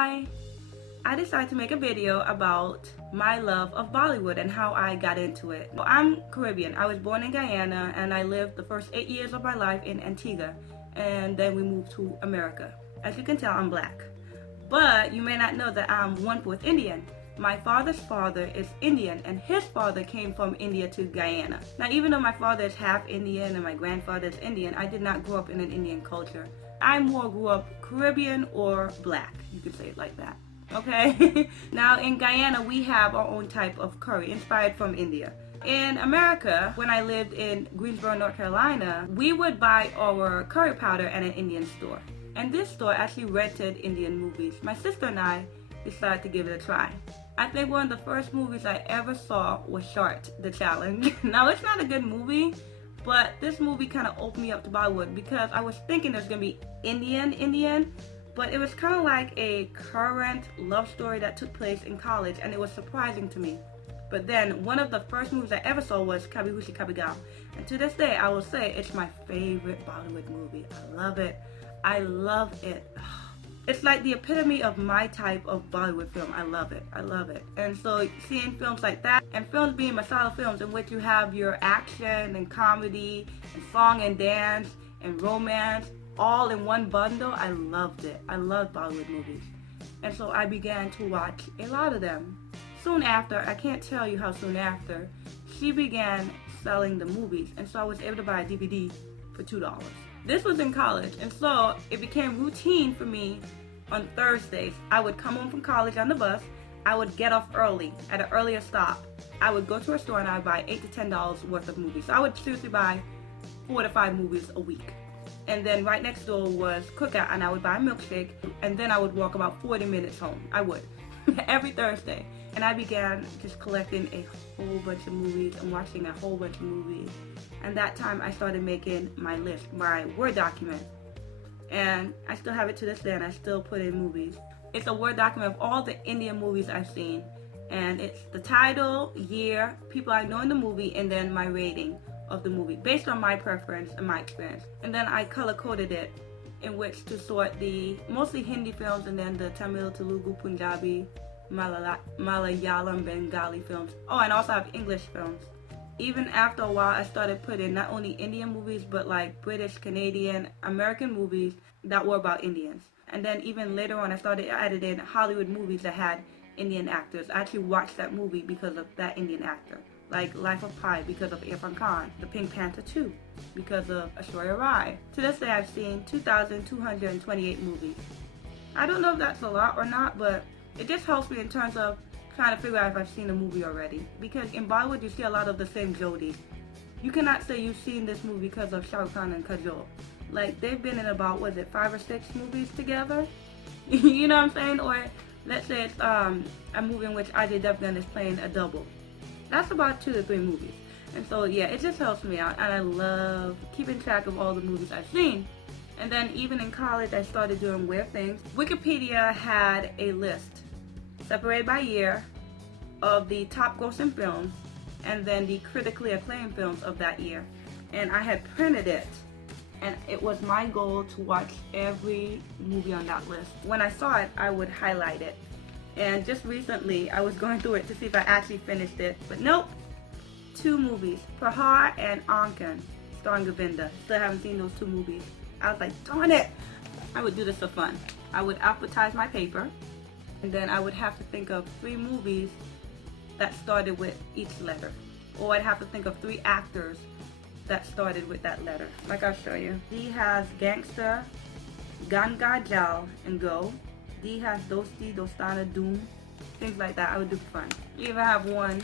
Hi! I decided to make a video about my love of Bollywood and how I got into it. Well, I'm Caribbean. I was born in Guyana and I lived the first 8 years of my life in Antigua, and then we moved to America. As you can tell, I'm black. But you may not know that I'm 1/4 Indian. My father's father is Indian and his father came from India to Guyana. Now, even though my father is half Indian and my grandfather is Indian, I did not grow up in an Indian culture. I more grew up Caribbean or black. You could say it like that. Okay? Now, in Guyana, we have our own type of curry inspired from India. In America, when I lived in Greensboro, North Carolina, we would buy our curry powder at an Indian store. And this store actually rented Indian movies. My sister and I decided to give it a try. I think one of the first movies I ever saw was Short, The Challenge. Now, it's not a good movie, but this movie kind of opened me up to Bollywood because I was thinking there's going to be Indian, but it was kind of like a current love story that took place in college, and it was surprising to me. But then, one of the first movies I ever saw was Kabhi Khushi Kabhie Gham. And to this day, I will say it's my favorite Bollywood movie. I love it. I love it. It's like the epitome of my type of Bollywood film. I love it. I love it. And so seeing films like that, and films being masala films in which you have your action and comedy and song and dance and romance all in one bundle, I loved it. I loved Bollywood movies. And so I began to watch a lot of them. Soon after, I can't tell you how soon after, she began selling the movies. And so I was able to buy a DVD for $2. This was in college, and so it became routine for me on Thursdays. I would come home from college on the bus. I would get off early at an earlier stop. I would go to a store and I would buy $8 to $10 worth of movies. So I would seriously buy 4 to 5 movies a week. And then right next door was Cookout, and I would buy a milkshake, and then I would walk about 40 minutes home. I would. Every Thursday. And I began just collecting a whole bunch of movies and watching a whole bunch of movies. And that time I started making my list, my Word document. And I still have it to this day, and I still put in movies. It's a Word document of all the Indian movies I've seen. And it's the title, year, people I know in the movie, and then my rating of the movie based on my preference and my experience. And then I color coded it in which to sort the mostly Hindi films, and then the Tamil, Telugu, Punjabi, Malayalam, Bengali films. Oh, and also I have English films. Even after a while, I started putting not only Indian movies, but like British, Canadian, American movies that were about Indians. And then even later on, I started adding in Hollywood movies that had Indian actors. I actually watched that movie because of that Indian actor. Like Life of Pi because of Irfan Khan, The Pink Panther 2 because of Aishwarya Rai. To this day, I've seen 2,228 movies. I don't know if that's a lot or not, but it just helps me in terms of trying to figure out if I've seen a movie already. Because in Bollywood, you see a lot of the same Jodis. You cannot say you've seen this movie because of Shah Rukh Khan and Kajol. Like, they've been in about, 5 or 6 movies together? You know what I'm saying? Or let's say it's a movie in which Ajay Devgan is playing a double. That's about 2 to 3 movies. And so, yeah, it just helps me out. And I love keeping track of all the movies I've seen. And then even in college, I started doing weird things. Wikipedia had a list separated by year of the top grossing films and then the critically acclaimed films of that year. And I had printed it, and it was my goal to watch every movie on that list. When I saw it, I would highlight it. And just recently, I was going through it to see if I actually finished it, but nope. 2 movies, Prahar and Ankan, starring Govinda. Still haven't seen those 2 movies. I was like, darn it! I would do this for fun. I would alphabetize my paper, and then I would have to think of 3 movies that started with each letter. Or I'd have to think of 3 actors that started with that letter. Like I'll show you. D has Gangster, Ganga Jal, and Go. D has Dosti, Dostana, Doom, things like that. I would do for fun. You even have one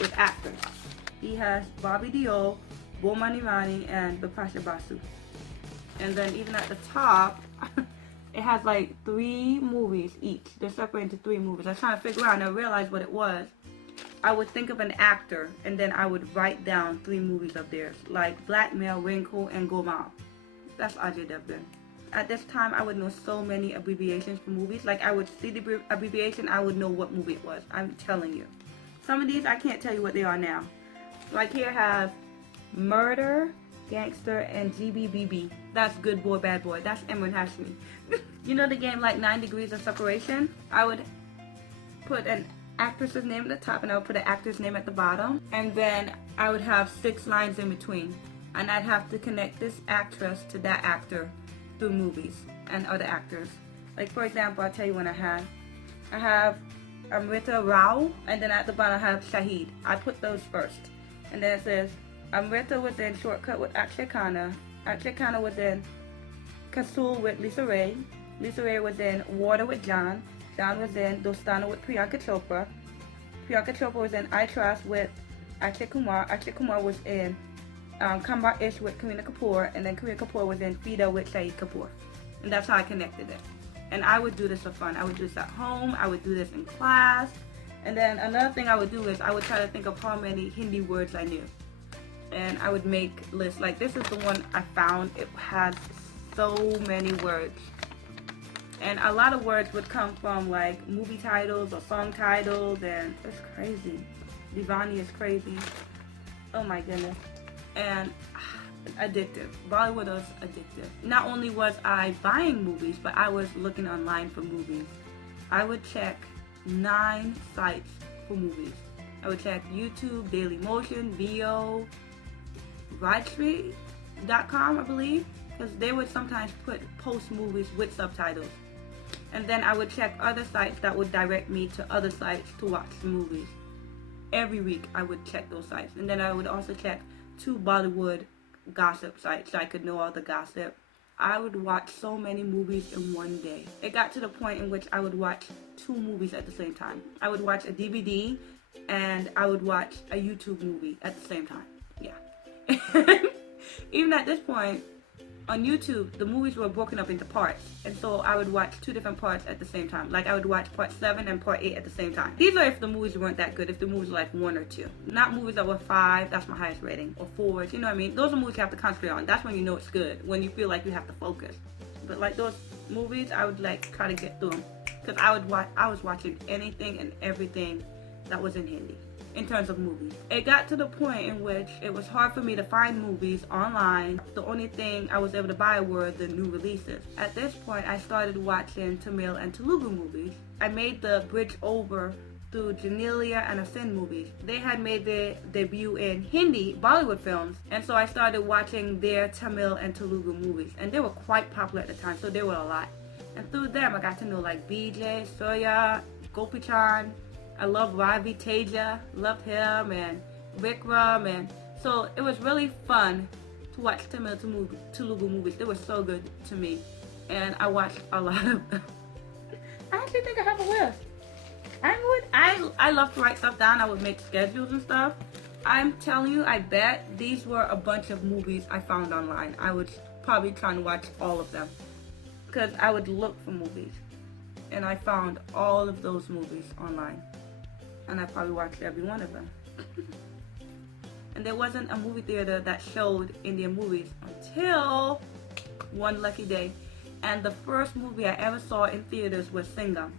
with actors. E has Bobby Deol, Bomani Rani, and Bipasha Basu. And then even at the top, it has like 3 movies each. They're separated into 3 movies. I was trying to figure out, and I realized what it was. I would think of an actor, and then I would write down 3 movies of theirs, like Blackmail, Raincoat, and Golmaal. That's Ajay Devgan. At this time, I would know so many abbreviations for movies. Like, I would see the abbreviation, I would know what movie it was. I'm telling you. Some of these, I can't tell you what they are now. Like, here has Murder, Gangster, and GBBB. That's Good Boy, Bad Boy. That's Emran Hashmi. You know the game like 9 Degrees of Separation? I would put an actress's name at the top and I would put an actor's name at the bottom. And then I would have 6 lines in between. And I'd have to connect this actress to that actor through movies and other actors. Like for example, I'll tell you when I have Amrita Rao, and then at the bottom I have Shahid. I put those first. And then it says, Amrita was in Shortcut with Akshay Khanna. Akshay Khanna was in Kasul with Lisa Ray. Lisa Ray was in Water with John. John was in Dostana with Priyanka Chopra. Priyanka Chopra was in I Trust with Akshay Kumar. Akshay Kumar was in Kambar Ish with Kareena Kapoor. And then Kareena Kapoor was in Fida with Shahid Kapoor. And that's how I connected it. And I would do this for fun. I would do this at home. I would do this in class. And then another thing I would do is I would try to think of how many Hindi words I knew. And I would make lists. Like this is the one I found. It has so many words. And a lot of words would come from like movie titles or song titles. And it's crazy. Divani is crazy. Oh my goodness. And addictive. Bollywood was addictive. Not only was I buying movies, but I was looking online for movies. I would check 9 sites for movies. I would check YouTube, Dailymotion, Vio, Rajshri.com, I believe, because they would sometimes post movies with subtitles. And then I would check other sites that would direct me to other sites to watch the movies. Every week I would check those sites. And then I would also check 2 Bollywood gossip sites so I could know all the gossip. I would watch so many movies in one day. It got to the point in which I would watch 2 movies at the same time. I would watch a DVD and I would watch a YouTube movie at the same time. Yeah. Even at this point, on YouTube, the movies were broken up into parts. And so I would watch 2 different parts at the same time. Like I would watch part 7 and part 8 at the same time. These are if the movies weren't that good, if the movies were like 1 or 2. Not movies that were 5, that's my highest rating, or 4s, you know what I mean? Those are movies you have to concentrate on. That's when you know it's good, when you feel like you have to focus. But like those movies, I would like try to get through them. Because I was watching anything and everything that was in Hindi. In terms of movies. It got to the point in which it was hard for me to find movies online. The only thing I was able to buy were the new releases. At this point, I started watching Tamil and Telugu movies. I made the bridge over through Janelia and Asin movies. They had made their debut in Hindi Bollywood films, and so I started watching their Tamil and Telugu movies. And they were quite popular at the time, so there were a lot. And through them, I got to know like BJ, Soya, Gopichan. I love Ravi Teja, loved him, and Vikram, and so it was really fun to watch Tamil Telugu movies. They were so good to me, and I watched a lot of them. I actually think I have a list. I love to write stuff down. I would make schedules and stuff. I'm telling you, I bet these were a bunch of movies I found online. I was probably trying to watch all of them because I would look for movies, and I found all of those movies online. And I probably watched every one of them. And there wasn't a movie theater that showed Indian movies until one lucky day. And the first movie I ever saw in theaters was Singham,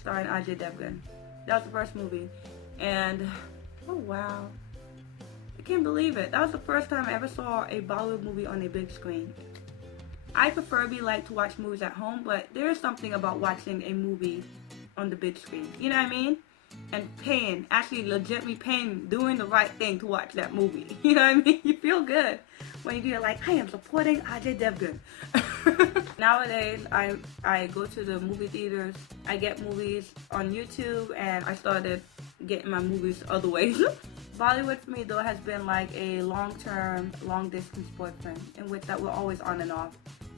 starring Ajay Devgan. That was the first movie. And, oh wow. I can't believe it. That was the first time I ever saw a Bollywood movie on a big screen. I preferably like to watch movies at home, but there is something about watching a movie on the big screen. You know what I mean? And paying, actually legitimately paying, doing the right thing to watch that movie. You know what I mean? You feel good when you do it like, I am supporting Ajay Devgan. Nowadays, I go to the movie theaters, I get movies on YouTube, and I started getting my movies other ways. Bollywood for me though has been like a long-term, long-distance boyfriend in which that we're always on and off.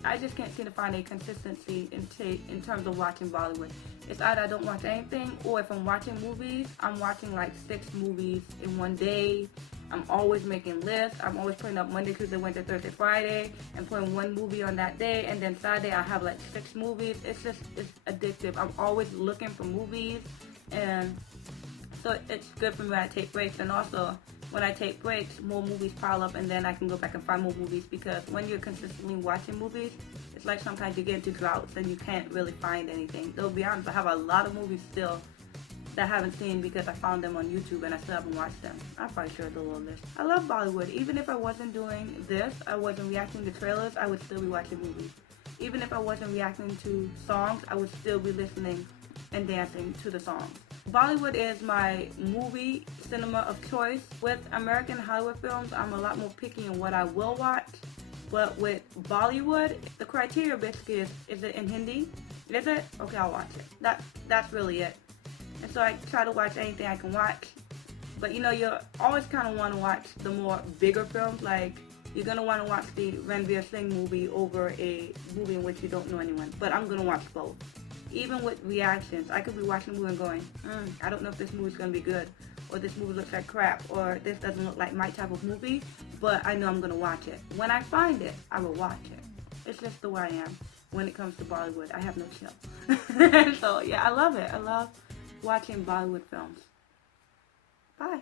I just can't seem to find a consistency in terms of watching Bollywood. It's either I don't watch anything, or if I'm watching movies, I'm watching like 6 movies in one day. I'm always making lists. I'm always putting up Monday, Tuesday, Wednesday, Thursday, Friday, and putting one movie on that day. And then Saturday I have like 6 movies. It's addictive. I'm always looking for movies, and so it's good for me when I take breaks. And also, when I take breaks, more movies pile up, and then I can go back and find more movies, because when you're consistently watching movies, it's like sometimes you get into droughts and you can't really find anything. Though, to be honest, I have a lot of movies still that I haven't seen because I found them on YouTube and I still haven't watched them. I probably should do a little list. I love Bollywood. Even if I wasn't doing this, I wasn't reacting to trailers, I would still be watching movies. Even if I wasn't reacting to songs, I would still be listening and dancing to the songs. Bollywood is my movie cinema of choice. With American Hollywood films, I'm a lot more picky on what I will watch. But with Bollywood, the criteria basically is it in Hindi? Is it? Okay, I'll watch it. That's really it. And so I try to watch anything I can watch. But you know, you always kind of want to watch the more bigger films. Like, you're going to want to watch the Ranveer Singh movie over a movie in which you don't know anyone. But I'm going to watch both. Even with reactions, I could be watching a movie and going, I don't know if this movie's going to be good. Or this movie looks like crap. Or this doesn't look like my type of movie. But I know I'm going to watch it. When I find it, I will watch it. It's just the way I am when it comes to Bollywood. I have no chill. So yeah, I love it. I love watching Bollywood films. Bye.